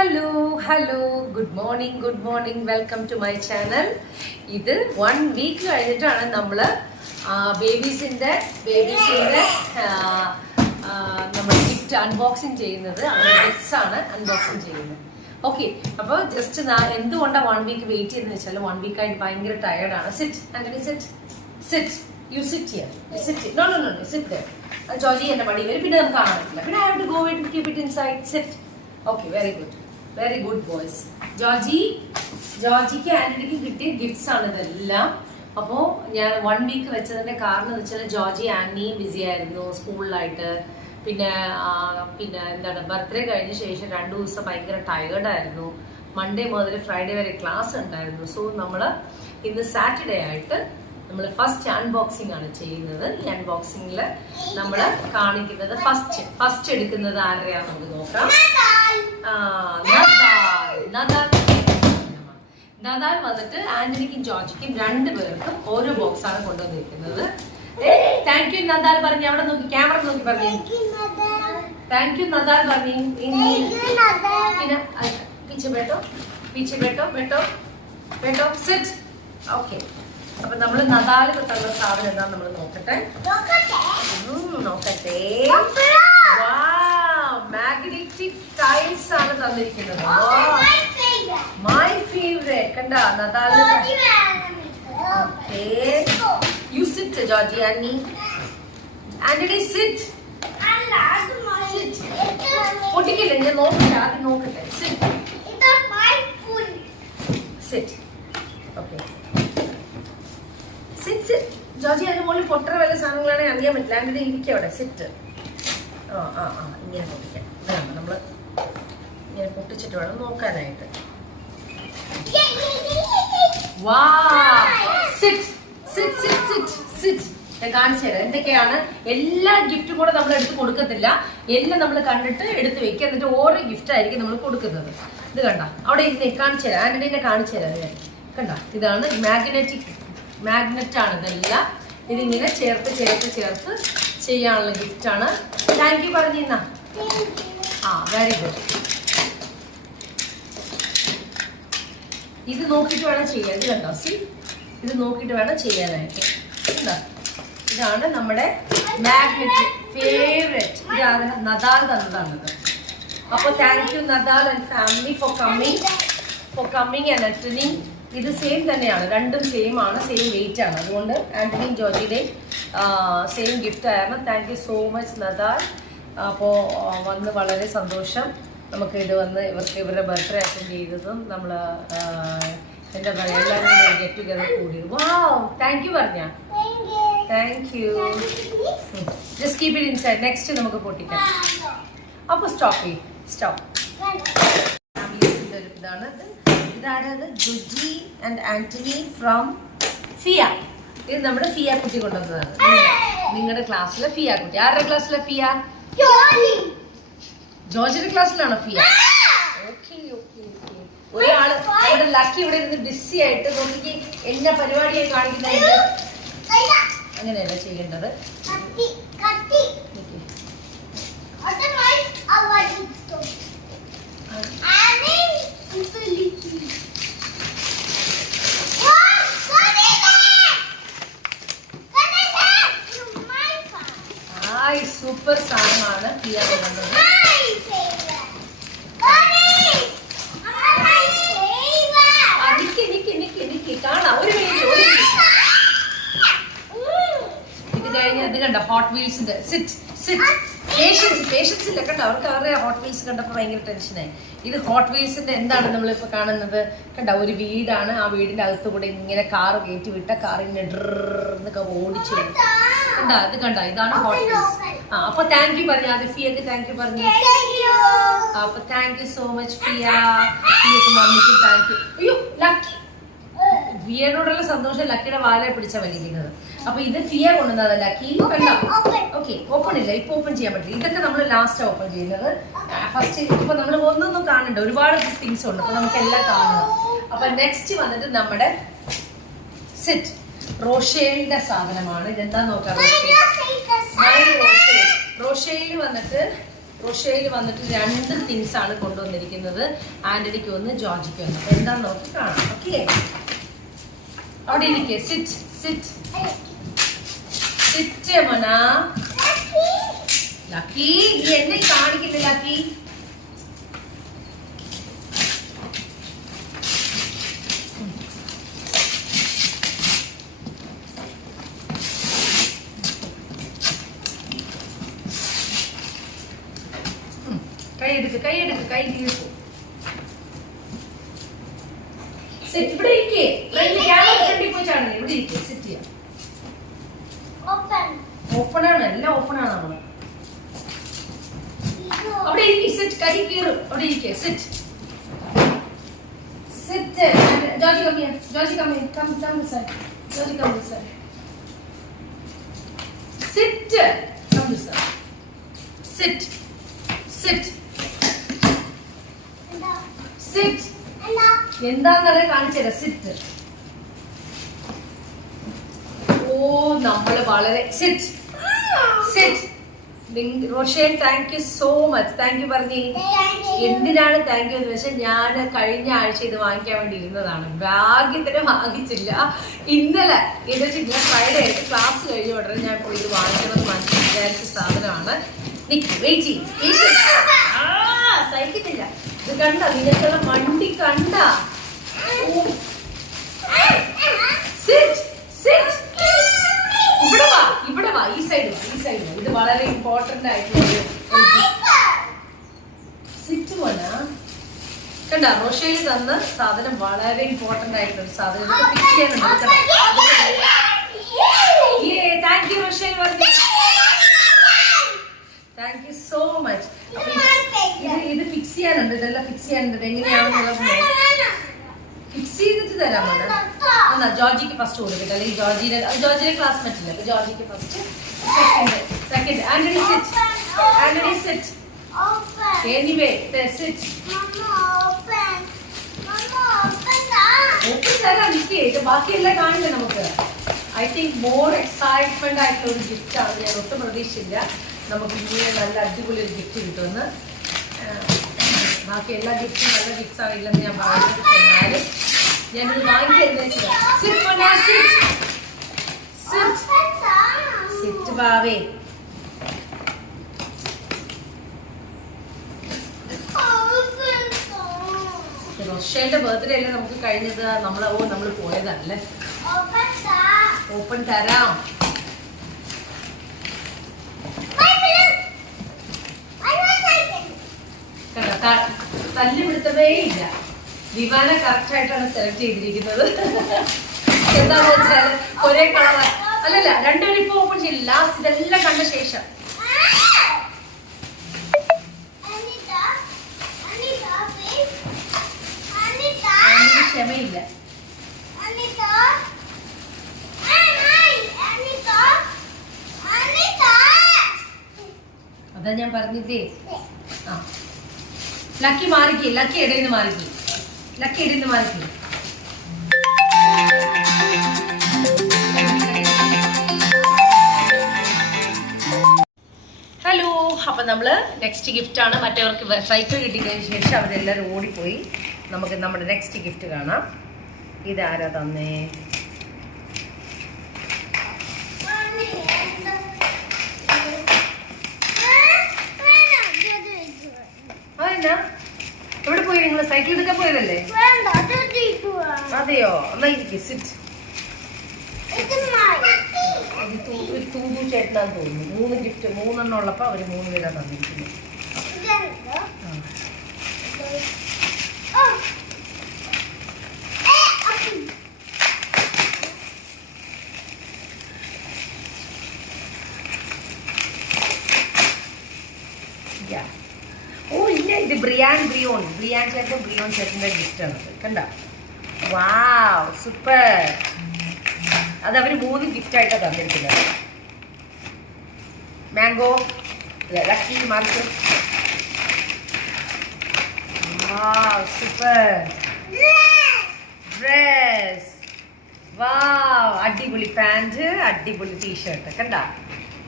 Hello good morning welcome to my channel. ഇത് 1 week കഴിഞ്ഞിട്ടാണ് നമ്മള് ബേബീസിന്റെ നമ്മൾ ഗിഫ്റ്റ് അൺബോക്സിങ് ചെയ്യുന്നത്. അവരുടെ ഗിഫ്റ്റ്സ് ആണ് അൺബോക്സിങ് ചെയ്യുന്നത്. ഓക്കെ, അപ്പോൾ ജസ്റ്റ് എന്തുകൊണ്ടാണ് 1 വീക്ക് വെയിറ്റ് ചെയ്യുന്നത് വെച്ചാൽ 1 വീക്കായിട്ട് ഭയങ്കര ടയർഡാണ്. Sit Antony, sit you sit here, sit no sit there. Joji എന്റെ മടി വരും, പിന്നെ നമുക്ക് കാണാൻ പറ്റില്ല. പിന്നെ I have to go and keep it inside. Sit. Okay, very good boys. ജോർജിക്ക് ആന്റണിക്ക് കിട്ടിയ ഗിഫ്റ്റ്സ് ആണ് ഇതെല്ലാം. അപ്പോൾ ഞാൻ 1 വീക്ക് വെച്ചതിന്റെ കാരണം എന്ന് വെച്ചാൽ ജോർജി ആന്റിയും ബിസി ആയിരുന്നു സ്കൂളിലായിട്ട്. പിന്നെ എന്താണ്, ബർത്ത്ഡേ കഴിഞ്ഞ ശേഷം 2 ദിവസം ഭയങ്കര ടയേർഡായിരുന്നു. മൺഡേ മുതൽ ഫ്രൈഡേ വരെ ക്ലാസ് ഉണ്ടായിരുന്നു. സോ നമ്മൾ ഇന്ന് സാറ്റർഡേ ആയിട്ട് നമ്മൾ ഫസ്റ്റ് അൺബോക്സിംഗ് ആണ് ചെയ്യുന്നത്. ഈ അൺബോക്സിംഗിൽ നമ്മൾ കാണിക്കുന്നത് ഫസ്റ്റ് എടുക്കുന്നത് ആരെയാന്ന് നമുക്ക് നോക്കാം. നദാൽ വന്നിട്ട് ആന്റണിക്കും ജോർജിക്കും 2 പേർക്കും ഓരോ ബോക്സ് ആണ് കൊണ്ടുവന്നിരിക്കുന്നത്. താങ്ക് യു നദാൽ പറഞ്ഞു. അവിടെ നോക്കി, ക്യാമറ നോക്കി പറഞ്ഞു താങ്ക് യു നദാൽ പറഞ്ഞു. പിന്നെ ബേട്ടോ സിറ്റ്. ഓക്കെ, അപ്പൊ നമ്മള് നദാല് തൊട്ടുള്ള സാധനം എന്താന്ന് നമ്മൾ നോക്കട്ടെ. മാഗ്നറ്റിക് ടൈൽസ് ആണ് തന്നിരിക്കുന്നത്. My favourite. കണ്ട നദാല്. You sit Georgie. Antony sit. പൊട്ടിക്കില്ല, ഞാൻ നോക്കട്ടെ, ആദ്യം നോക്കട്ടെ. സിറ്റ്. Okay, sit. ജോർജി അതിന് മുകളിൽ പൊട്ടറ വല്ല സാധനങ്ങളാണെങ്കിൽ അറിയാൻ പറ്റില്ല. ആന്റണി ഇരിക്കും അവിടെ. സിറ്റ്. ഇങ്ങനെ നോക്കാം. ഇതാണ് നമ്മള് ഇങ്ങനെ പൊട്ടിച്ചിട്ട് വേണം നോക്കാനായിട്ട്. ഞാൻ കാണിച്ചു തരാം എന്തൊക്കെയാണ്. എല്ലാ ഗിഫ്റ്റും കൂടെ നമ്മൾ എടുത്ത് കൊടുക്കത്തില്ല. എല്ലാം നമ്മൾ കണ്ടിട്ട് എടുത്ത് വെക്കുക. എന്നിട്ട് ഓരോ ഗിഫ്റ്റ് ആയിരിക്കും നമ്മൾ കൊടുക്കുന്നത്. ഇത് കണ്ട, അവിടെ ഇരുന്ന് കാണിച്ചു തരാം. ആന്റണീനെ കാണിച്ചു തരാം. കണ്ട, ഇതാണ് മാഗ്നറ്റ് ആണ് ഇതെല്ലാം. ഇതിങ്ങനെ ചേർത്ത് ചെയ്യാനുള്ള ഗിഫ്റ്റ് ആണ്. താങ്ക് യു പറഞ്ഞിരുന്ന. Very good. ഇത് നോക്കിയിട്ട് വേണം ചെയ്യാൻ. ഇത് കണ്ടോ, ഇത് നോക്കിയിട്ട് വേണം ചെയ്യാനായിട്ട്. കണ്ടോ, ഇതാണ് നമ്മുടെ മാഗ്നറ്റ് ഫേവറേറ്റ്. ഇതാണ് നദാൽ തന്നതാണിത്. അപ്പോൾ thank you Nadal and family for coming and attending. ഇത് സെയിം തന്നെയാണ്, രണ്ടും സെയിം ആണ്, സെയിം വെയിറ്റ് ആണ്. അതുകൊണ്ട് ആന്റണിയും ജോർജിയുടെയും സെയിം ഗിഫ്റ്റ് ആയിരുന്നു. Thank you so much Nadal. അപ്പോൾ വന്ന് വളരെ സന്തോഷം. നമുക്ക് ഇത് വന്ന് ഇവരുടെ ബർത്ത്ഡേ അറ്റൻഡ് ചെയ്തതും നമ്മൾ എന്താ പറയുക, എല്ലാവരും ഗെറ്റ് ടുഗദർ കൂടി. വാവ്, താങ്ക് യു പറഞ്ഞ. Thank you. Just keep it inside. Next നമുക്ക് പൊട്ടിക്കാം. അപ്പോൾ സ്റ്റോപ്പ്. ഇതാണ് ഇതാരത്? ജുജി ആൻഡ് ആന്റണി ഫ്രം ഫിയ. ഇത് നമ്മുടെ ഫിയ കുട്ടി കൊണ്ടുവന്നതാണ്. നിങ്ങളുടെ ക്ലാസ്സിലെ ഫിയ കുട്ടി. ആരുടെ ക്ലാസ്സിലെ ഫിയ? ജോർജിന്റെ ക്ലാസ്സിലാണോ ഫിയ? ഓക്കെ. ഒരാള് ഇവിടെ ലക്കി ഇവിടെ ഇരുന്ന് ബിസി ആയിട്ട് നോക്കി എന്നെ പരിപാടിയായി കാണിക്കുന്നത്. അങ്ങനെയല്ല ചെയ്യേണ്ടത്. സൂപ്പർ സാധനമാണ് ഫിയ കൊണ്ടുവന്നത്. കാണാം, ഒരു മിനിറ്റ്. ഇത് കഴിഞ്ഞ് ഇത് കണ്ട ഹോട്ട് വീൽസിന്റെ. പേഷ്യൻസ് ഇല്ല കണ്ട, അവർക്ക് അവരുടെ ഹോട്ട് വീൽസ് കണ്ടപ്പോൾ ഭയങ്കര ടെൻഷനായി. ഇത് ഹോട്ട് വീൽസിന്റെ എന്താണ് നമ്മളിപ്പോ കാണുന്നത്? കണ്ട, ഒരു വീടാണ്. ആ വീടിന്റെ അകത്ത് കൂടെ ഇങ്ങനെ കാറ് കയറ്റി വിട്ട കാറിങ്ങനെ ഡ്രന്നൊക്കെ ഓടിച്ചു കണ്ട. ഇത് കണ്ട, ഇതാണ് ഹോട്ട് വീൽസ്. അപ്പൊ താങ്ക് യു പറഞ്ഞു. അത് ഫിയക്ക് താങ്ക് യു പറഞ്ഞു. അപ്പൊ താങ്ക് യു സോ മച്ച് ഫിയക്ക് മമ്മിക്ക് താങ്ക് യു. അയ്യോ, ലക്കി ഫിയനോടുള്ള സന്തോഷം ലക്കിയുടെ വാല പിടിച്ച വലിക്കുന്നത്. അപ്പൊ ഇത് ഫിയ കൊണ്ടുവന്നത് ലക്കി. കണ്ടോ? ഓക്കെ, ഓപ്പൺ ഇല്ല, ഇപ്പൊ ഓപ്പൺ ചെയ്യാൻ പറ്റില്ല. ഇതൊക്കെ നമ്മൾ ലാസ്റ്റ് ഓപ്പൺ ചെയ്യുന്നത്. ഫസ്റ്റ് ഇപ്പൊ നമ്മൾ ഒന്നൊന്നും കാണണ്ട, ഒരുപാട് തിങ്സ് ഉണ്ട്. അപ്പൊ നമുക്ക് എല്ലാം കാണണം. അപ്പൊ നെക്സ്റ്റ് വന്നിട്ട് നമ്മുടെ സിറ്റ് റോഷേലിന്റെ സാധനമാണ്. ഇതെന്താ നോക്കാം. റോഷേൽ വന്നിട്ട് റോഷയിൽ വന്നിട്ട് 2 തിങ്സ് ആണ് കൊണ്ടുവന്നിരിക്കുന്നത്. ആന്റണിക്ക് ഒന്ന്, ജോർജിക്ക് ഒന്ന്. അപ്പൊ എന്താന്ന് നോക്കി കാണാം. ഓക്കെ, അവിടെ ഇരിക്കേ. സിറ്റ് സിറ്റ് സിറ്റ് മോനാ. ലക്കി, നീ എന്നെ കാണിക്കില്ല ലക്കി. കൈ കീഴ്പോ. ഇവിടെ ഇരിക്കേ. ക്യാമറ ഫ്രണ്ടിൽ പോയി ചാടുന്നത്. ഇവിടെ ഇരിക്കേ. സിറ്റ് ചെയ്യാം. ഓപ്പൺ ആണ്, എല്ലാം ഓപ്പൺ ആണ്. നമ്മള് അവിടെ ഇരിക്കും. സിറ്റ്. കൈ കീറും. അവിടെ ഇരിക്കേ. Sit sit. Georgie come here. Georgie come here. Come this side. Georgie come this side. Sit. Come this side. Sit sit sit. എന്താന്നറിയാൻ കാണിച്ചുതരാം. സിറ്റ്. ഓ, നമ്മള് വളരെ sit sit. Rochelle, thank you so much. Thank you പറഞ്ഞേ. എന്തിനാണ് thank you എന്ന് വെച്ചാൽ ഞാൻ കഴിഞ്ഞ ആഴ്ച ഇത് വാങ്ങിക്കാൻ വേണ്ടി ഇരുന്നതാണ്. ഭാഗ്യത്തിന് വാങ്ങിച്ചില്ല. ഇന്നലെ ഇത് ഇന്നലെ ഫ്രൈഡേ ആയിട്ട് ക്ലാസ് കഴിഞ്ഞ ഉടനെ ഞാൻ പോയി ഇത് വാങ്ങിക്കണമെന്ന് മനസ്സിൽ വിചാരിച്ച സാധനമാണ്. സഹിക്കുന്നില്ല. ഇത് കണ്ട, നിനക്കുള്ള വണ്ടി കണ്ട. ഇവിടെ വാ, ഇവിടെ വാ. ഈ സൈഡ് വാ, ഈ സൈഡ് വാ. ഇത് വളരെ ഇമ്പോർട്ടന്റ് ആയിട്ടുള്ള സിറ്റ് പോനാ. കണ്ട, റോഷയിൽ തന്ന സാധനം വളരെ ഇമ്പോർട്ടന്റ് ആയിട്ടുള്ള ഒരു സാധനം. ഫിക്സ് ചെയ്യാനുണ്ട്. Thank you Rochelle. Thank you so much. ഇത് ഫിക്സ് ചെയ്യാനുണ്ട്. ഇതെല്ലാം ഫിക്സ് ചെയ്യാനുണ്ട്. എങ്ങനെയാണെന്നുള്ളത് ഫിക്സ് ചെയ്തിട്ട് തരാമോ? എന്നാ ജോർജിക്ക് ഫസ്റ്റ് കൊടുക്കട്ടെ, അല്ലെങ്കിൽ ജോർജിയുടെ ക്ലാസ് പറ്റില്ല. അപ്പൊ ജോർജിക്ക് first. Second Antony sit. Antony sit. Anyway sit. Open തരാം. നിൽക്കേ. ഇത് ബാക്കിയെല്ലാം കാണില്ല നമുക്ക്. ഐ തിങ്ക് മോർ എക്സൈറ്റ്മെന്റ് ആയിട്ടുള്ള ഒരു ഗിഫ്റ്റ് ആണ്. ഞാൻ ഒട്ടും പ്രതീക്ഷിച്ചില്ല നമുക്ക് ഇങ്ങനെ നല്ല അടിപൊളി ഒരു ഗിഫ്റ്റ് കിട്ടുമെന്ന്. ബാക്കി എല്ലാ ഗിഫ്റ്റും നല്ല ഗിഫ്റ്റ്സ് ആവില്ലെന്ന് ഞാൻ പറയുന്നത്. എന്നാലും ഞാനിത് വാങ്ങിക്കരുത്. സിറ്റ് ബാവേ. റോഷയുടെ ബർത്ത്ഡേ അല്ലേ നമുക്ക് കഴിഞ്ഞത്. നമ്മള് പോയതല്ലേ. ഓപ്പൺ തരാം. തല്ലി പിടുത്തമേ ഇല്ല. വിവാന കറക്റ്റ് ആയിട്ടാണ് സെലക്ട് ചെയ്തിരിക്കുന്നത്. എന്താന്ന് വെച്ചാല് ഒരേ കളർ അല്ലല്ല, രണ്ടുപേരും ഇപ്പൊ ഓപ്പൺ ചെയ്യില്ല. ലാസ്റ്റ് ഇതെല്ലാം കണ്ട ശേഷം. ക്ഷമയില്ല. അതാ ഞാൻ പറഞ്ഞിട്ടേ. ആ, ലക്കി മാറിക്ക്. ലക്കി ഇടയിൽ നിന്ന് മാറിക്ക്. ലക്കി ഇടയിൽ നിന്ന് മാറിക്ക്. ഹലോ, അപ്പൊ നമ്മള് നെക്സ്റ്റ് ഗിഫ്റ്റ് ആണ്. മറ്റവർക്ക് സൈക്കിൾ കിട്ടിയതിനു ശേഷം അവരെല്ലാരും ഓടിപ്പോയി. നമുക്ക് നമ്മുടെ നെക്സ്റ്റ് ഗിഫ്റ്റ് കാണാം. ഇതാരാ തന്നേ? അതെന്നാ, എവിടെ പോയി? നിങ്ങൾ സൈക്കിൾ എടുക്കാൻ പോയതല്ലേ? അതെയോ? എന്നാ ഇരിക്കും. സിറ്റ്. തൂതു ചേട്ടനാന്ന് തോന്നുന്നു. 3 ഗിഫ്റ്റ്, 3 ഉള്ളപ്പോ അവര് 3 പേരാ തന്നിരിക്കുന്നു. ഓ ഇല്ല, ഇത് ബ്രിയാൻ ചേട്ടന്റെ ഗിഫ്റ്റ് ആണ്. കണ്ട, വാവ്, സൂപ്പർ. അത് അവര് 3 ഗിഫ്റ്റ് ആയിട്ടാണ് തന്നിരിക്കുന്നത്. Mango, lucky mark. Wow, super. Dress, wow, അടിപൊളി പാന്റ്, അടിപൊളി ടീഷർട്ട്. കണ്ട,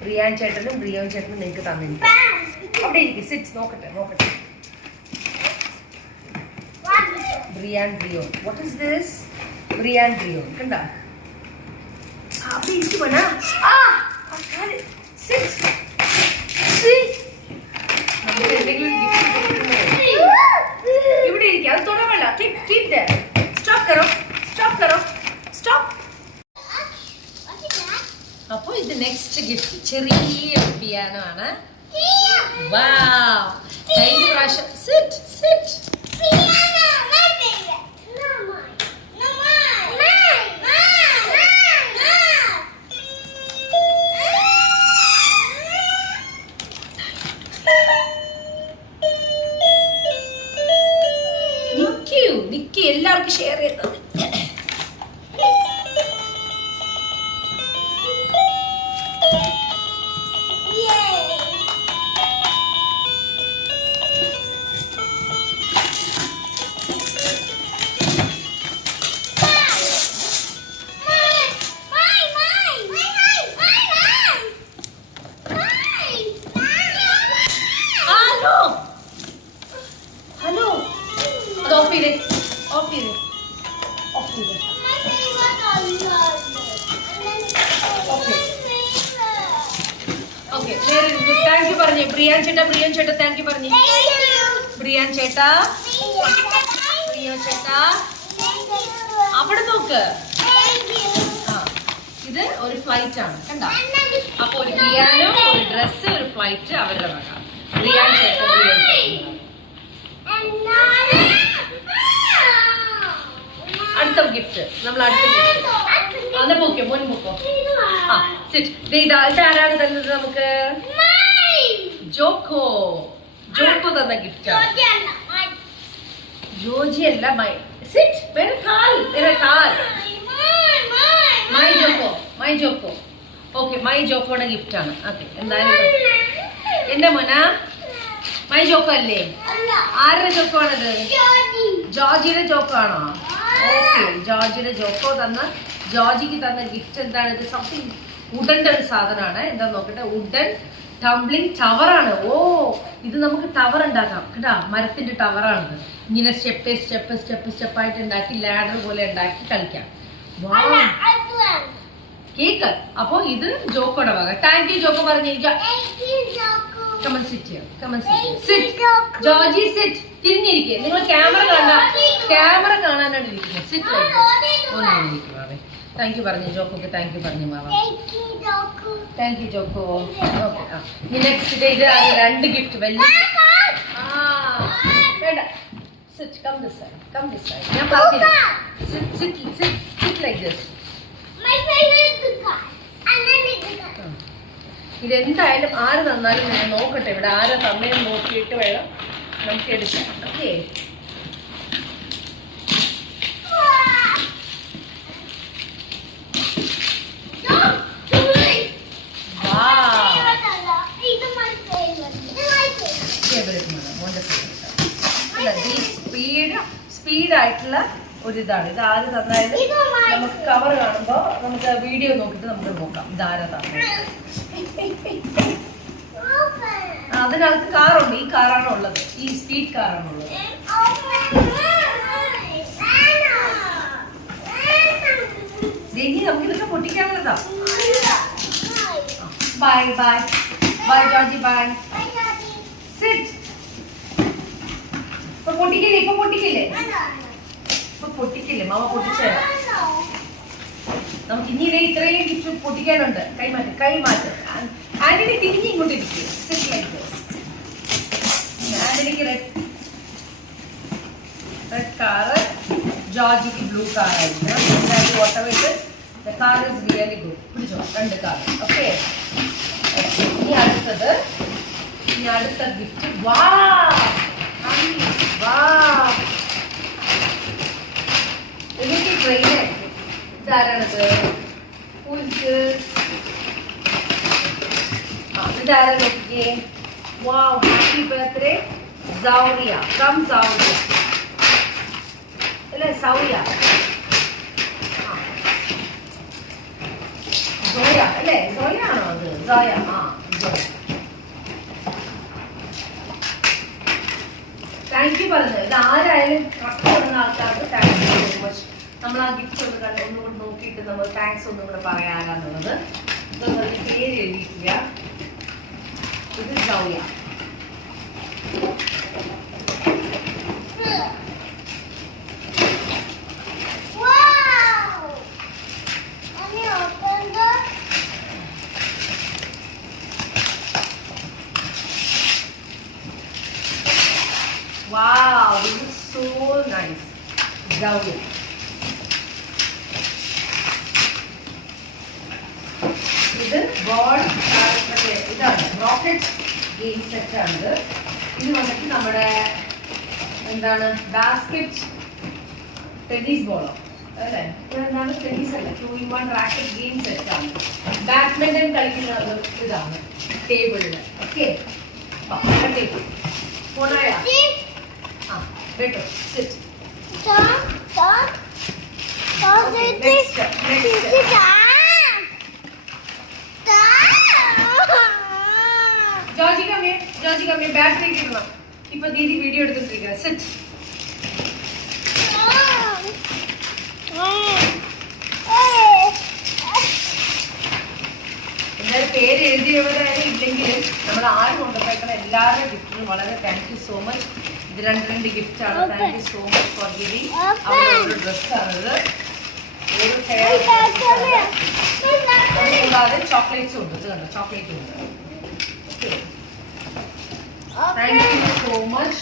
റിയാൻ ചേട്ടനും ബ്രിയോൻ ചേട്ടനും നിങ്ങൾക്ക് തന്നിരിക്കും. അവിടെ ഇരിക്കും. സിറ്റ്. നോക്കട്ടെ. Brian Brion. What is this? Brian Brion. കണ്ട അവിടെ ഇരിക്കും. ഇവിടെ ഇരിക്കും. അത് തുടങ്ങല്ല. സ്റ്റോപ്പ്. അപ്പൊ ഇത് നെക്സ്റ്റ് ഗിഫ്റ്റ് ചെറിയ പിയാനോ ആണ്. കഴിഞ്ഞ പ്രാവശ്യം സിറ്റ് നിക്കി എല്ലാവർക്കും ഷെയർ ചെയ്തത്. ഹലോ അത് ഓഫ് ചെയ്തേ. ഓക്കെ താങ്ക് യു പറഞ്ഞേ. ബ്രിയാൻ ചേട്ടാ താങ്ക് യു പറഞ്ഞേ. ബ്രിയോൻ ചേട്ടാ അവിടെ നോക്ക്. ഇത് ഒരു ഫ്ലൈറ്റ് ആണ് കണ്ടോ. അപ്പൊ ഒരു പിയാനോ, ഒരു ഡ്രസ്സ്, ഒരു ഫ്ലൈറ്റ് അവരുടെ വക. ബ്രിയാൻ ചേട്ടാ അടുത്ത ഗിഫ്റ്റ്. നമ്മൾ അടുത്ത ഗിഫ്റ്റ് അതെ പൊക്കോ. മോൻ പൊക്കോ. ഇതാരാണ് തന്നത് നമുക്ക്? ജോക്കോ തന്ന ഗിഫ്റ്റ്. ജോജി അല്ല. മൈ ജോക്കോ. ഓക്കെ, മൈ ജോക്കോയുടെ ഗിഫ്റ്റ് ആണ്. അതെ, എന്തായാലും എന്റെ മോന മൈ ജോക്കോ അല്ലേ? ആരുടെ ജോക്കോ ആണത്? ജോർജിയുടെ ജോക്കോ ആണോ? ഓക്കെ, ജോർജിയുടെ ജോക്കോ ജോർജിക്ക് തന്ന ഗിഫ്റ്റ് എന്താണ്? ഇത് സംതിങ് വുഡന്റെ ഒരു സാധനമാണ്. എന്താ നോക്കട്ടെ. Wooden tumbling ടവറാണ്. ഓ, ഇത് നമുക്ക് ടവർ ഉണ്ടാക്കാം കേട്ടാ. മരത്തിന്റെ ടവറാണിത്. ഇങ്ങനെ സ്റ്റെപ്പായിട്ട് ഉണ്ടാക്കി ലാഡർ പോലെ ഉണ്ടാക്കി കളിക്കാം. കേക്ക്. അപ്പൊ ഇത് ജോക്കോടെ വക. താങ്ക് യു ജോക്കോ പറഞ്ഞു. Georgie sit. തിരിഞ്ഞിരിക്കെ. നിങ്ങൾ ക്യാമറ കാണാനാണ് ഇരിക്കുന്നത്. സിറ്റ്. താങ്ക് യു പറഞ്ഞു ജോക്കോക്ക്. താങ്ക് യു പറഞ്ഞു മാവ. Thank you Joko. Okay. Next day ഇത് രണ്ട് ഗിഫ്റ്റ് വലിയ. വേണ്ട. സിറ്റ്. Come this side. ഞാൻ പറഞ്ഞു സിറ്റ് ലൈക്ക് ദിസ്. ഇതെന്തായാലും ആര് തന്നാലും ഞാൻ നോക്കട്ടെ. ഇവിടെ ആരെ തന്നേന്ന് നോക്കിയിട്ട് വേണം നമുക്ക് എടുക്കാം. ഓക്കെ. സ്പീഡായിട്ടുള്ള ഒരിതാണ്. ഇത് ആര് തന്നാലും നമുക്ക് കവർ കാണുമ്പോ നമുക്ക് വീഡിയോ നോക്കിയിട്ട് നമുക്ക് നോക്കാം ഇതാരാ തന്നെ. അതിനകത്ത് കാറുണ്ട്. ഈ കാറാണ് ഉള്ളത്. ഈ സ്പീഡ് കാറാണ് ഉള്ളത്. നമുക്കിതൊക്കെ പൊട്ടിക്കാനുള്ളതാ. Bye Georgie. ബൈ. സിറ്റ്. ഇപ്പൊ പൊട്ടിക്കില്ലേ മാമ പൊട്ടിച്ചേ. നമുക്ക് ഇനി ഇത്രയും ഗിഫ്റ്റ് പൊട്ടിക്കാനുണ്ട്. കൈമാറ്റ്. ആന്റണി തിരിഞ്ഞ് ഇങ്ങോട്ട് ഇരിക്കും. ആന്റണിക്ക് റെഡ് കാറ്, ജോർജിക്ക് ബ്ലൂ കാറായിരിക്കണം. The car is really good. പിടിച്ചോ, രണ്ട് കാർ. ഓക്കെ. ഇനി അടുത്ത ഗിഫ്റ്റ്. എനിക്ക് ട്രെയിൻ ആയിരിക്കും. ഇതാരാണത്? ഇതാരാ നോക്കിയേ. വാവ്, ഹാപ്പി ബർത്ത്ഡേ സൗറിയ. ഫ്രം സൗറിയ അല്ലേ? സൗറിയ. സോയ അല്ലേ? സോയ ആണോ അത്? സോയ. ആ സോയ. താങ്ക് യു പറഞ്ഞത്. ഇത് ആരായാലും ട്രസ്റ്റ് ചെയ്യുന്ന ആൾക്കാർക്ക് താങ്ക് യു സോ മച്ച്. നമ്മൾ ആ ഗിഫ്റ്റ് ഒന്ന് കണ്ട് ഒന്നുകൂടെ നോക്കിയിട്ട് നമ്മൾ താങ്ക്സ് ഒന്നും കൂടെ പറയാനാന്നുള്ളത്. ഇതൊന്നും അതിന് പേര് എഴുതിയിട്ടില്ല. ഇത് soya. Wow, this is so nice. Zoya. ഇത് ബോർഡ് ഇതാണ് റോക്കറ്റ് ഗെയിം സെറ്റ് ആണ്. ഇത് വന്നിട്ട് നമ്മുടെ എന്താണ് ബാസ്കറ്റ് ടെന്നീസ് ബോളോ അല്ലേ? എന്താണ് ടെന്നീസ് അല്ല, 2-in-1 റാക്കറ്റ് ഗെയിം സെറ്റ് ആണ്. ബാഡ്മിന്റൺ കളിക്കുന്ന ഇതാണ് ടേബിളിൽ. ഓക്കെ പോണായ better sit next Georgie come here back take it now. Ipo didi video eduttirukka. Sit. എന്നാൽ പേര് എഴുതിയവരായാലും ഇല്ലെങ്കിലും നമ്മൾ ആരും കൊണ്ടുപോയിക്കണ എല്ലാവരുടെ ഗിഫ്റ്റിനും വളരെ താങ്ക് യു സോ മച്ച്. ഇത് രണ്ട് ഗിഫ്റ്റ് ആണ്. Thank you so much for giving. അവരുടെ ഒരു ഡ്രസ്സാണിത്. ഒരു കൂടാതെ ചോക്ലേറ്റ്സും ഉണ്ട്. ഇത് കണ്ടോ ചോക്ലേറ്റും ഉണ്ട്. Thank you so much.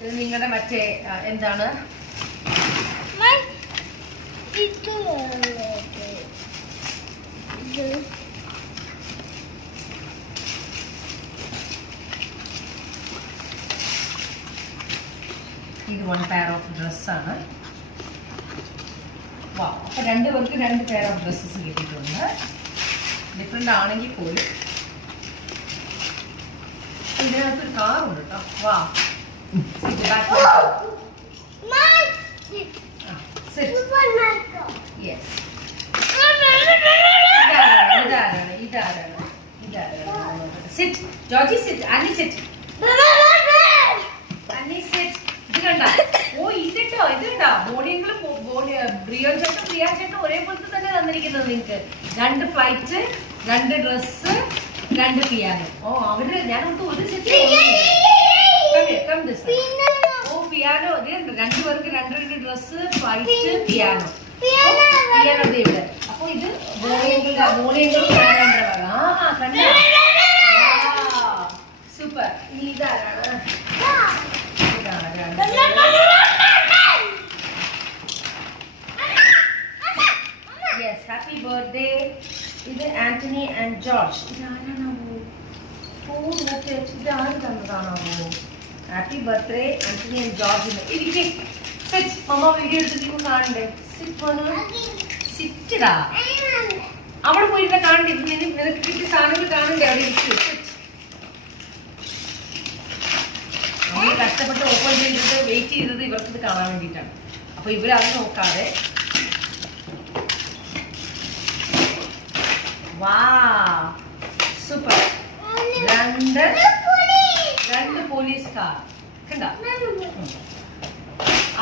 ഇത് നിങ്ങളുടെ മറ്റേ എന്താണ് ഇത് 1 pair of ഡ്രസ്സാണ്. വാ, അപ്പൊ 2 പേർക്ക് 2 pair of ഡ്രസ്സസ് കിട്ടിയിട്ടുണ്ട്. ഡിഫറെൻ്റ് ആണെങ്കിൽ പോലും ഇതിനകത്തൊരു കാറുണ്ട് കേട്ടോ. വാ Sit, Georgie, sit. Annie, sit. Annie, sit. ഇത് കണ്ട? ഓ ഇല്ലോ ഇതുണ്ടാ ബോഡിയെങ്കിലും പ്രിയ ചേട്ടൻ ഒരേപോലത്തെ തന്നെ തന്നിരിക്കുന്നത് നിങ്ങൾക്ക്. 2 ഫ്ലൈറ്റ്, 2 ഡ്രസ്സ്, 2 പിയാനോ. ഓ അവര് ഞാൻ ഒരു സെറ്റ് ഓ പിയാനോ. 2 പേർക്ക് 2 ഡ്രസ്സ്, ഫ്ലൈറ്റ്, പിയാനോ. പിയാനോ ഇവിടെ. അപ്പൊ ഇത് മോളിയെങ്കിലും കണ്ട സൂപ്പർ. ഇനി ഇതാരാണ്? Yes happy birthday. ഇത് ആന്റണി ആൻഡ് ജോർജ്. ഇതാരാണോ? ഓ ഇത് ആര് തന്നതാണോ? Happy birthday Antony and George. ഇരിക്കെ സിറ്റ്. മമ്മ വീഡിയോ എടുത്തിട്ട് കാണണ്ടേ? സിറ്റടാ. അവിടെ പോയിട്ട് കാണണ്ടേ? നിനക്ക് കിട്ടിയ സാധനങ്ങൾ കാണണ്ടേ? അവിടെ ഇരിക്കും. നമ്മൾ കഷ്ടപ്പെട്ട് ഓപ്പൺ ചെയ്തിട്ട് വെയിറ്റ് ചെയ്തത് ഇവർക്ക് ഇത് കാണാൻ വേണ്ടിയിട്ടാണ്. അപ്പൊ ഇവരത് നോക്കാതെ വാ സൂപ്പർ. 2 പോലീസ് കാർ കണ്ട.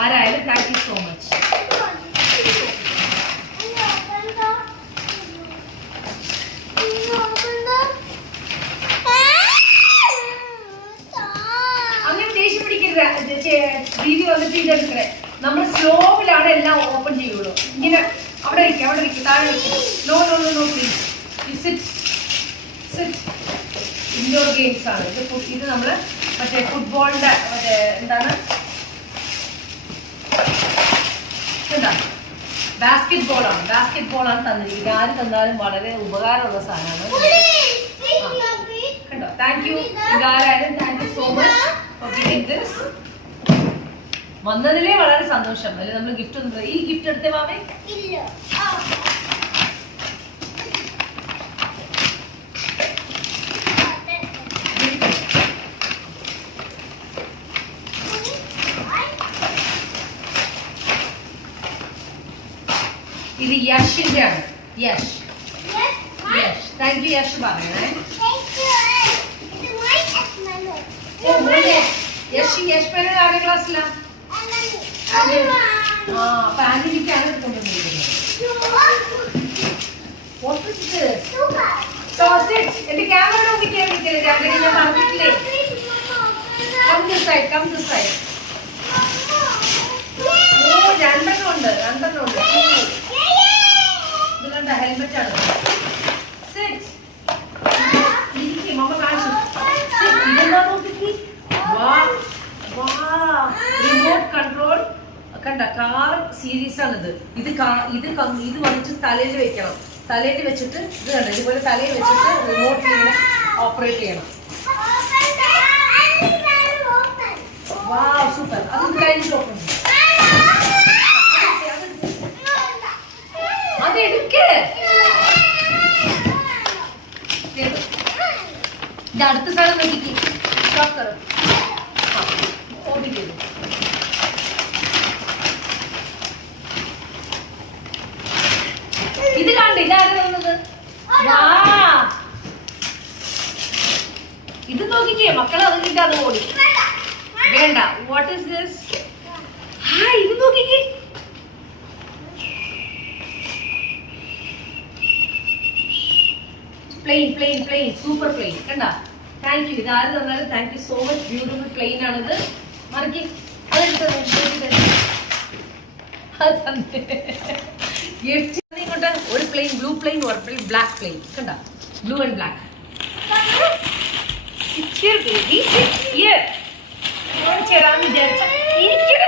ആരായാലും താങ്ക് യു സോ മച്ച്. അങ്ങനെ ദേഷ്യം പിടിക്കരുത്. ദീദി വന്നിട്ട് ഇതെടുക്കണേ. നമ്മൾ സ്ലോവിലാണ് എല്ലാം ഓപ്പൺ ചെയ്യുള്ളൂ. ഇങ്ങനെ അവിടെ ഇരിക്കും താഴെ ഇരിക്കും. No please you sit. Indoor games ആണ് ഇത്. നമ്മൾ മറ്റേ ഫുട്ബോളിന്റെ മറ്റേ എന്താണ് ബാസ്കറ്റ് ബോളാണ് തന്നിരിക്കുന്നത്. ആര് തന്നാലും വളരെ ഉപകാരമുള്ള സാധനമാണ്. കണ്ടോ? താങ്ക് യു ആരായാലും thank you so much for giving this. വന്നതിലേ വളരെ സന്തോഷം. അല്ലെ നമ്മൾ ഗിഫ്റ്റ് ഒന്നും ഈ ഗിഫ്റ്റ് എടുത്തേ മാമേ? ഇത് യഷിന്റെ ആണ്. യഷ് യഷ് താങ്ക് യു യഷ് പറയണേ. യഷ് യശ്മേന ആരുടെ ക്ലാസ്സിലാ? ഫാമിലിക്കാണ് കൊണ്ടുവന്നിരിക്കുന്നത്. എന്റെ ക്യാമറ നോക്കിക്കാൻ ഞാൻ പറഞ്ഞിട്ടില്ലേ? Come this side, come this side. രണ്ടെണ്ണം ഉണ്ട്. ഇത് കണ്ട ഹെൽമെറ്റ് ആണ്. മമ്മ കാണിച്ചു. ഇതെന്താ നോക്കി? റിമോട്ട് കൺട്രോൾ കണ്ട കാർ സീരീസ് ആണിത്. ഇത് വന്നിട്ട് തലയിൽ വെക്കണം. തലയിൽ വെച്ചിട്ട് ഇത് കണ്ട ഇതുപോലെ തലയിൽ വെച്ചിട്ട് റിമോട്ട് ഇങ്ങനെ ഓപ്പറേറ്റ് ചെയ്യണം. സൂപ്പർ. അത് കഴിഞ്ഞിട്ട് ഓപ്പൺ ചെയ്യും. അതെടുക്ക്. ഇത് അടുത്ത സ്ഥലം നോക്കിക്ക്. ഡോക്ടർ ഓടി ചെയ്തു. ഇത് കണ്ട് ഇതാരും വന്നത്. ഇത് നോക്കിക്കേ മക്കളെ. അതിന്റെ അത് ഓടി വേണ്ട. What is this? ഇത് നോക്കിക്കേ. പ്ലെയിൻ സൂപ്പർ പ്ലെയിൻ കണ്ട. Thank you. ഇത് ആര് തന്നാലും thank you so much. Beautiful plane ആണിത്. മറക്കി ഗിഫ്റ്റ് ഇങ്ങോട്ട്. ഒരു പ്ലെയിൻ ബ്ലൂ പ്ലെയിൻ, ഒരു പ്ലെയിൻ ബ്ലാക്ക് പ്ലെയിൻ കണ്ട. Blue and black.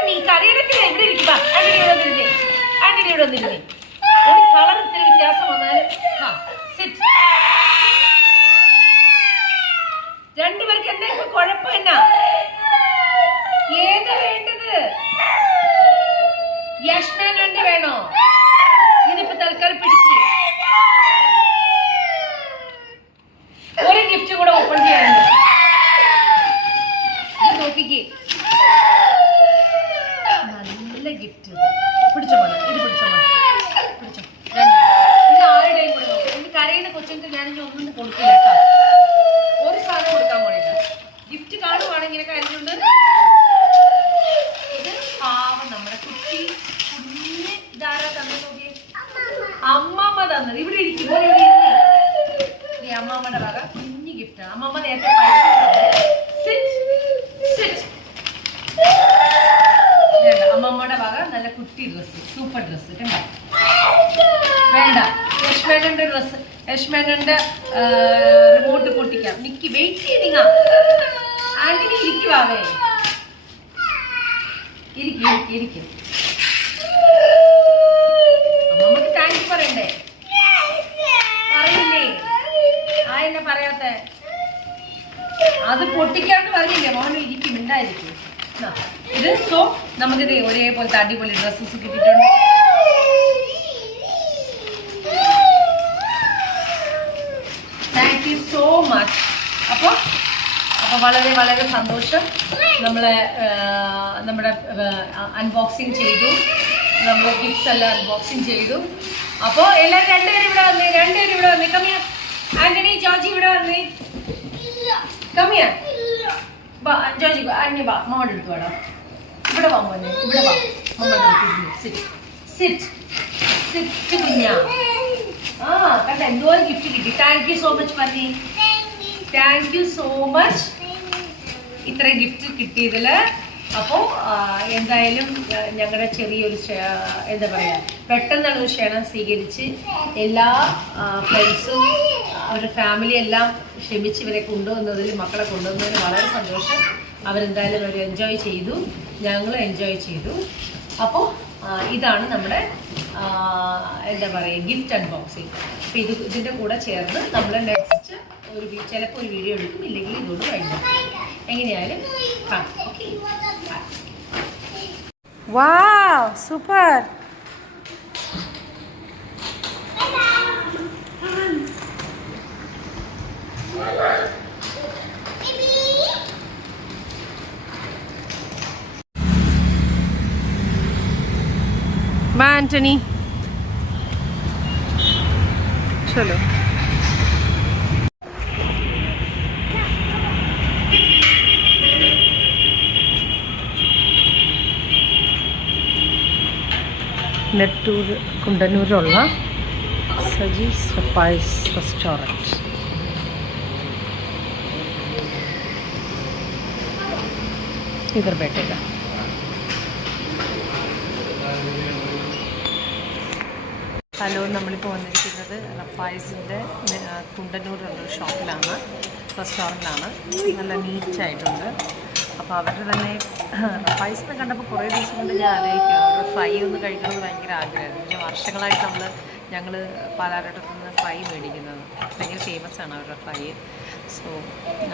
നീ കറിയിടക്കില്ല. ഇവിടെ ഇരിക്കുക. ആന്റണി ഇവിടെ വന്നിരുന്നേ. ഒരു കളർ ഇത്തിരി വ്യത്യാസം വന്നാലും രണ്ടുപേർക്ക് എന്താ ഇപ്പൊ കുഴപ്പം? എന്നാ ഏതാ വേണ്ടത്? യഷ്മാനന്റെ വേണോ? ഇതിപ്പോ തൽക്കാലം പിടിക്ക്. ഒരു ഗിഫ്റ്റ് കൂടെ ഓപ്പൺ ചെയ്യാനുണ്ട്. ഇത് നോക്കിക്ക്. നല്ല ഗിഫ്റ്റ്. പിടിച്ചോ മോനെ. ഇത് പിടിച്ചോ മോനെ. പിടിച്ചോ. ഇത് ആരുടെയും കൂടെ നോക്കാം. എനിക്ക് കരയുന്ന കൊച്ചുങ്ങൾക്ക് ഞാനിനി ഒന്നും കൊടുക്കില്ല കേട്ടോ. ഒരു സാധനം കൊടുക്കാൻ പോണില്ല. ഗിഫ്റ്റ് കാണുവാണെങ്കിൽ ഇങ്ങനെ കരഞ്ഞുണ്ട്. ഇത് പാവം നമ്മുടെ കുട്ടി കുഞ്ഞ്. ഇതാരാ തന്നെ നോക്കിയേ? അമ്മമ്മ തന്നത്. ഇവിടെ ഇരിക്കും. ഈ അമ്മമ്മയുടെ വക കുഞ്ഞ് ഗിഫ്റ്റാണ്. അമ്മമ്മ നേരത്തെ പൈസ അമ്മമ്മയുടെ വക നല്ല കുട്ടി ഡ്രസ്സ്. സൂപ്പർ ഡ്രസ്സ് കണ്ട. വേണ്ട. യഷ്മേനന്റെ ഡ്രസ്സ്. യഷ്മേനന്റെ റിമോട്ട് പൊട്ടിക്കാം. നിക്ക് വെയിറ്റ് ചെയ്തിങ്ങ. ആന്റണി ഇരിക്കുവാവേ. ഇരിക്കും. അമ്മമ്മക്ക് താങ്ക് യു പറയണ്ടേ? പറയില്ലേ? എന്നെ പറയാത്ത. അത് പൊട്ടിക്കാണ്ട് പറഞ്ഞില്ലേ? മോനെ ഇരിക്കും. ഉണ്ടായിരിക്കും. ഇത് സോ നമുക്കിത് ഒരേപോലത്തെ അടിപൊളി ഡ്രസ്സസ് കിട്ടിയിട്ടുണ്ട്. Thank you so much. അപ്പോൾ വളരെ വളരെ സന്തോഷം. നമ്മുടെ അൺബോക്സിങ് ചെയ്തു. നമ്മൾ ഗിഫ്റ്റ്സ് എല്ലാം അൺബോക്സിങ് ചെയ്തു. അപ്പോൾ എല്ലാവരും രണ്ടുപേരും ഇവിടെ വന്നേ. കമ്മിയ ആന്റണി ജോർജി ഇവിടെ വന്നേ. കമ്മിയ ജോർജി അന്യ വാ. മോടെ എടുത്തു വേണം. ഇവിടെ വാ മോനെ. ഇവിടെ വാ. സിറ്റ് കുഞ്ഞാ. കണ്ട എന്തോ ഗിഫ്റ്റ് കിട്ടി. താങ്ക് യു സോ മച്ച് പറഞ്ഞേ. താങ്ക് യു സോ മച്ച് ഇത്രയും ഗിഫ്റ്റ് കിട്ടിയതിൽ. അപ്പോൾ എന്തായാലും ഞങ്ങളുടെ ചെറിയൊരു എന്താ പറയുക പെട്ടെന്നുള്ളൊരു ക്ഷണം സ്വീകരിച്ച് എല്ലാ ഫ്രണ്ട്സും അവരുടെ ഫാമിലി എല്ലാം ക്ഷമിച്ച് ഇവരെ കൊണ്ടുവന്നതിൽ മക്കളെ കൊണ്ടുവന്നതിൽ വളരെ സന്തോഷം. അവരെന്തായാലും അവർ എൻജോയ് ചെയ്തു. ഞങ്ങളും എൻജോയ് ചെയ്തു. അപ്പോൾ ഇതാണ് നമ്മുടെ എന്താ പറയുക ഗിഫ്റ്റ് അൺബോക്സിങ്. അപ്പോൾ ഇതിൻ്റെ കൂടെ ചേർന്ന് നമ്മൾ നെക്സ്റ്റ് ചിലപ്പോൾ ഒരു വീഡിയോ എടുക്കും. ഇല്ലെങ്കിൽ ഇതോട് കഴിഞ്ഞു എങ്ങനെയായാലും കാണാം. Okay. Wow super. Bye, Anthony. चलो നെട്ടൂർ കുണ്ടന്നൂരുള്ള സജീസ് റപ്പായ്സ് റെസ്റ്റോറൻറ്റ്. इधर बैठेगा. ഹലോ, നമ്മളിപ്പോൾ വന്നിരിക്കുന്നത് റപ്പായ്സിൻ്റെ കുണ്ടന്നൂരുള്ളൊരു ഷോപ്പിലാണ്, റെസ്റ്റോറൻറ്റിലാണ്. നല്ല നീറ്റായിട്ടുണ്ട്. അപ്പോൾ അവരുടെ തന്നെ റപ്പായ്സിനെ കണ്ടപ്പോൾ കുറേ ദിവസം കൊണ്ട് ഞാൻ ആലോചിക്കുക അവരുടെ ഫ്രൈ ഒന്ന് കഴിക്കണമെന്ന് ഭയങ്കര ആഗ്രഹമായിരുന്നു. പക്ഷേ വർഷങ്ങളായിട്ട് ഞങ്ങൾ പാലാരട്ടത്തു നിന്ന് ഫ്രൈ മേടിക്കുന്നത്. ഭയങ്കര ഫേമസാണ് അവരുടെ ഫ്രൈ. സോ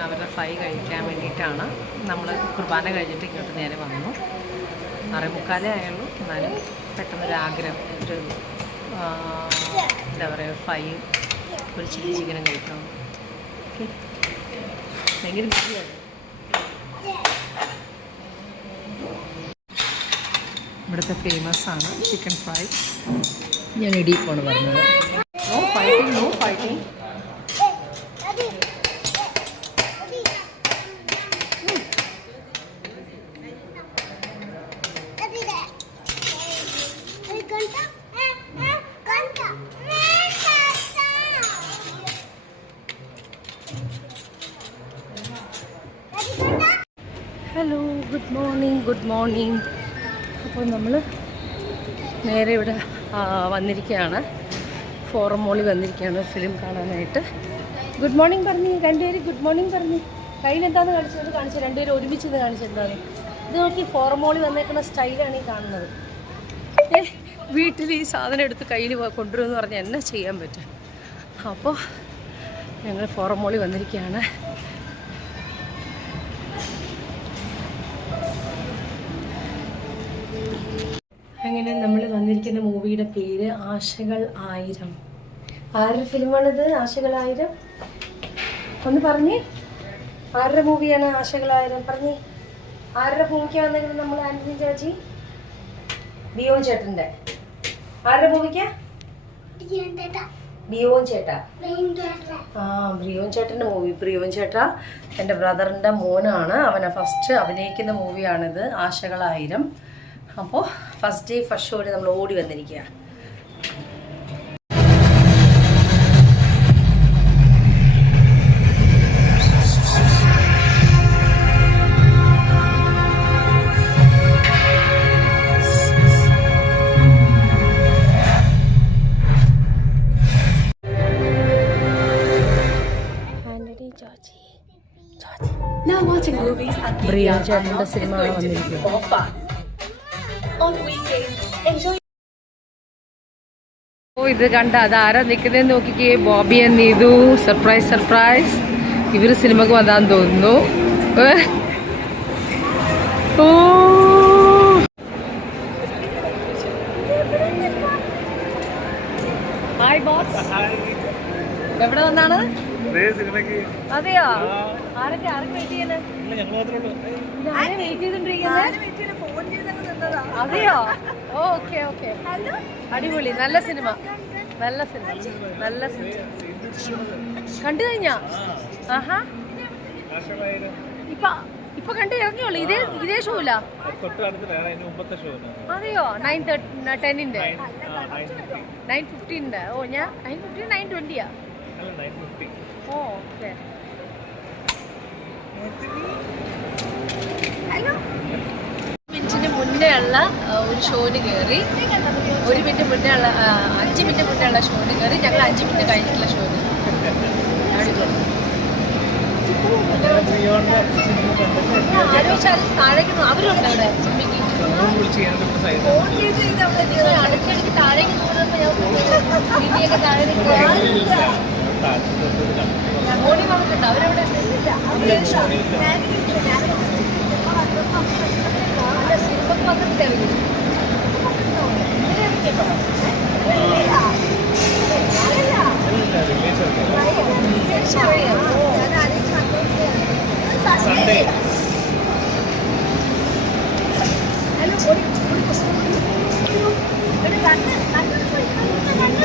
അവരുടെ ഫ്രൈ കഴിക്കാൻ വേണ്ടിയിട്ടാണ് നമ്മൾ കുർബാന കഴിഞ്ഞിട്ട് ഇങ്ങോട്ട് നേരെ വന്നു. 6:45 ആയുള്ളൂ. എന്നാലും പെട്ടെന്നൊരാഗ്രഹം, ഒരു എന്താ പറയുക, ഫ്രൈയും ഒരു ചില്ലി ചിക്കനും കഴിക്കണം. ഓക്കെ, ഭയങ്കര ബിസിയാണ്. ഇവിടുത്തെ ഫേമസാണ് ചിക്കൻ ഫ്രൈ. ഞാൻ ഇടിയപ്പമാണ് പറഞ്ഞത്. No fighting, no fighting. Hello, good morning. അപ്പോൾ നമ്മൾ നേരെ ഇവിടെ വന്നിരിക്കുകയാണ്, ഫോറം മോളിൽ വന്നിരിക്കുകയാണ് ഫിലിം കാണാനായിട്ട്. ഗുഡ് മോർണിംഗ് പറഞ്ഞു രണ്ടുപേരും, ഗുഡ് മോർണിംഗ് പറഞ്ഞു. കയ്യിൽ എന്താണെന്ന് കാണിച്ചു രണ്ടുപേരും ഒരുമിച്ച് ഇത് കാണിച്ചെന്താണ്. ഇത് നോക്കി, ഫോറം മോളിൽ വന്നേക്കുന്ന സ്റ്റൈലാണ് ഈ കാണുന്നത്. വീട്ടിൽ ഈ സാധനം എടുത്ത് കയ്യിൽ കൊണ്ടുവരുമെന്ന് പറഞ്ഞാൽ എന്നാ ചെയ്യാൻ പറ്റും. അപ്പോൾ ഞങ്ങൾ ഫോറം മോളിൽ വന്നിരിക്കുകയാണ്. അങ്ങനെ നമ്മൾ വന്നിരിക്കുന്ന മൂവിയുടെ പേര് ആശകൾ 1000. ആരുടെ ഫിലിമാണിത്? ആശകൾ 1000 ഒന്ന് പറഞ്ഞേ. ആരുടെ മൂവിയാണ് ആശകൾ 1000? പറഞ്ഞേ, ആരുടെ മൂവിക്ക് വന്നിരിക്കുന്നത് നമ്മൾ? ആന്റണി ചാച്ചി, ബിയോൻ ചേട്ടൻ്റെ. ആരുടെ മൂവിക്കാ? ബിയോൻ ചേട്ടാ. ബ്രിയോൻ ചേട്ടൻ്റെ മൂവി. ബ്രിയോൻ ചേട്ടാ എൻ്റെ ബ്രദറിൻ്റെ മോനാണ്. അവനെ ഫസ്റ്റ് അഭിനയിക്കുന്ന മൂവിയാണിത്, ആശകൾ 1000. അപ്പോൾ ഫസ്റ്റ് ഡേ ഫസ്റ്റ് ഷോയിൽ നമ്മൾ ഓടി വന്നിരിക്കുക. ബ്രിയോൻ ചേട്ടൻ്റെ സിനിമ വന്നിരിക്കുക. ഓ, ഇത് കണ്ട അതാരാ നിൽക്കുന്നതെന്ന് നോക്കിക്കേ. ബോബി ആൻഡ് നീതു. സർപ്രൈസ്. ഇവര് സിനിമക്ക് വന്നാന്ന് തോന്നുന്നു. ഓ, ഹായ് ബോസ്. എവിടെ വന്നാണ്? അതെയോ? ആരൊക്കെ വെയിറ്റ് ചെയ്യുന്നത്? വെയിറ്റ് ചെയ്തോണ്ടിരിക്കുന്നത്. അതെയോ? ഓക്കെ. അടിപൊളി. നല്ല സിനിമ. കണ്ടു കഴിഞ്ഞാ? ആഹാ, ഇപ്പൊ കണ്ടു ഇറങ്ങിയുള്ളൂ. ഇതേ ഷോയിലാ? അതെയോ? 9:10-ന്റെ 9:15-ന്റെ. ഓ, ഞാൻ 9:15 9:20 ഓ, ഓക്കെ. മിനിറ്റിന് മുന്നേ ഉള്ള ഒരു ഷോന് കയറി. 1 മിനിറ്റ് മുന്നേ ഉള്ള 5 മിനിറ്റ് മുന്നേ ഉള്ള ഷോന് കയറി. ഞങ്ങൾ 5 മിനിറ്റ് കഴിഞ്ഞിട്ടുള്ള ഷോന്. ആലോചിച്ചാൽ താഴേക്ക് അവരുണ്ട് അവിടെ സിനിമയ്ക്ക്. അടുത്തിടയ്ക്ക് താഴേക്ക് പോകുന്നപ്പോൾ ഞാൻ താഴേക്ക് മോണി വന്നിട്ടുണ്ട്. അവരവിടെ സിനിമക്ക്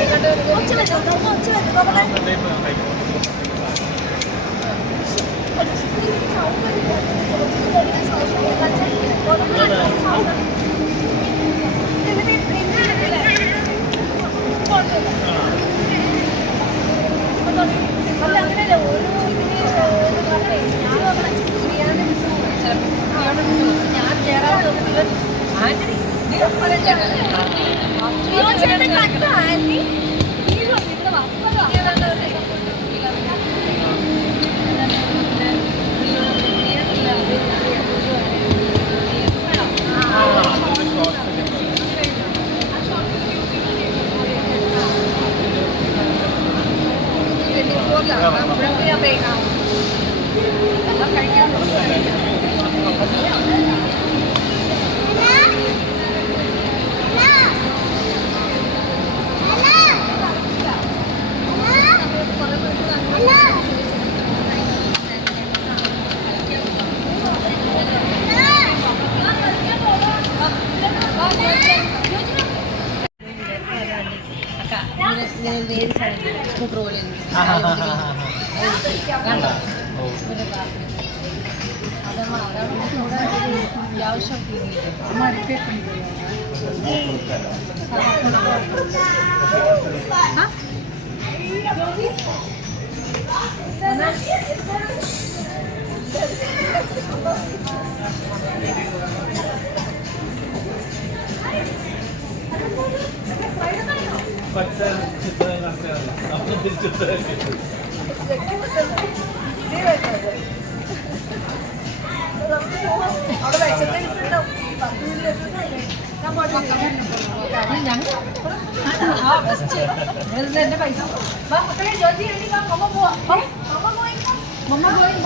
വന്നിട്ട് അല്ല അങ്ങനെയല്ല ഓരോ ഞാൻ ചേരാൻ ആന്റണി എന്റെ പൈസ മക്കളെ ജോജി മമ്മ പോവാ മമ്മ പോയി